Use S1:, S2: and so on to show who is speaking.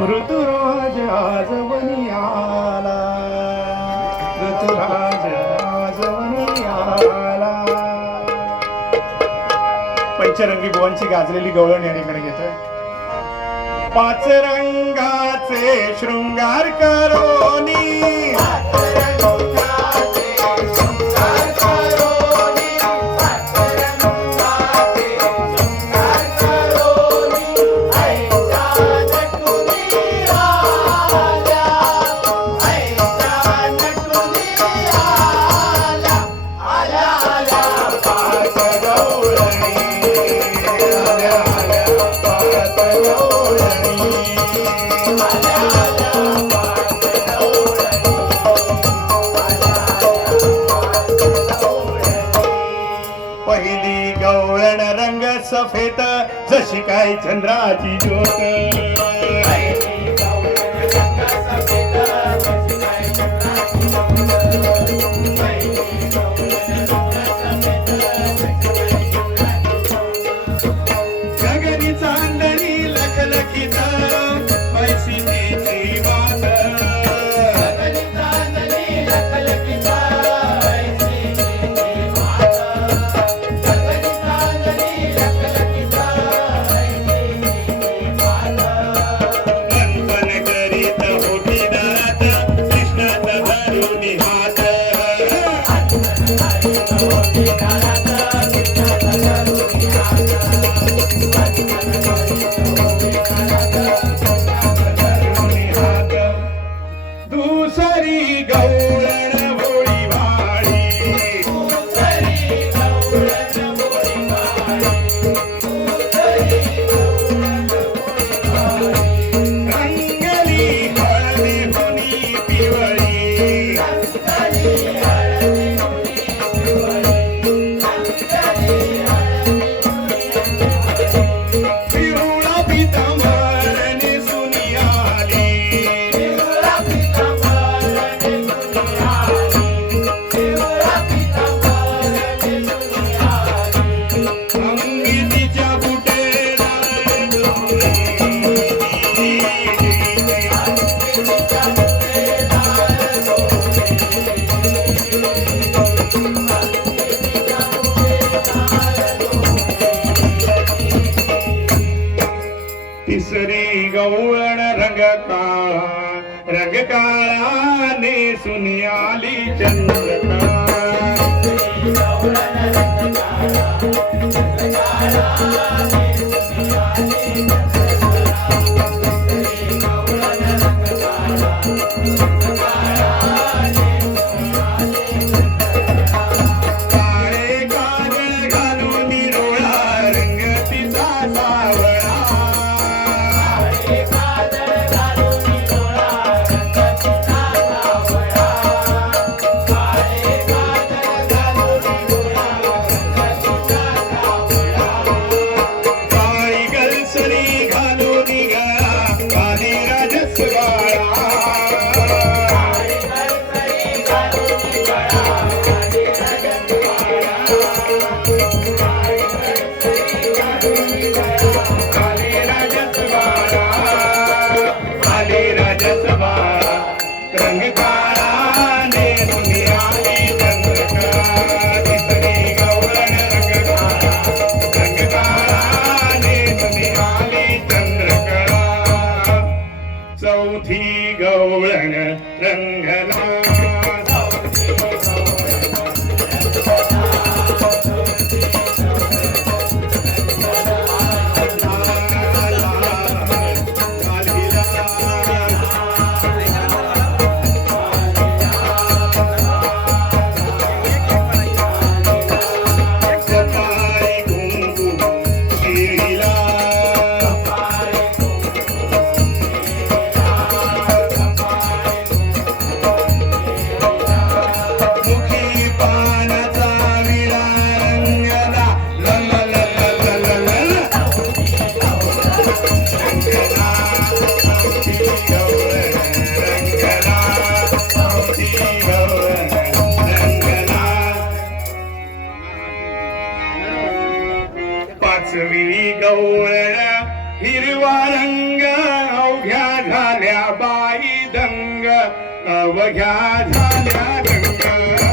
S1: ऋतुराज आज वनी आला ऋतुराज आज वनी आला पंचरंगी बुवांची गाजलेली गवळण या ठिकाणी घेतोय. पाच रंगाचे शृंगार करोनी. पाच रंग जशी काय चंद्राची ज्योत. Thank you. तिसरी गवळण रंग काळा रंग काळाने नेसून आली चंद्रका चौथी काळा गवळण रंग अवघ्या झाल्या गंगा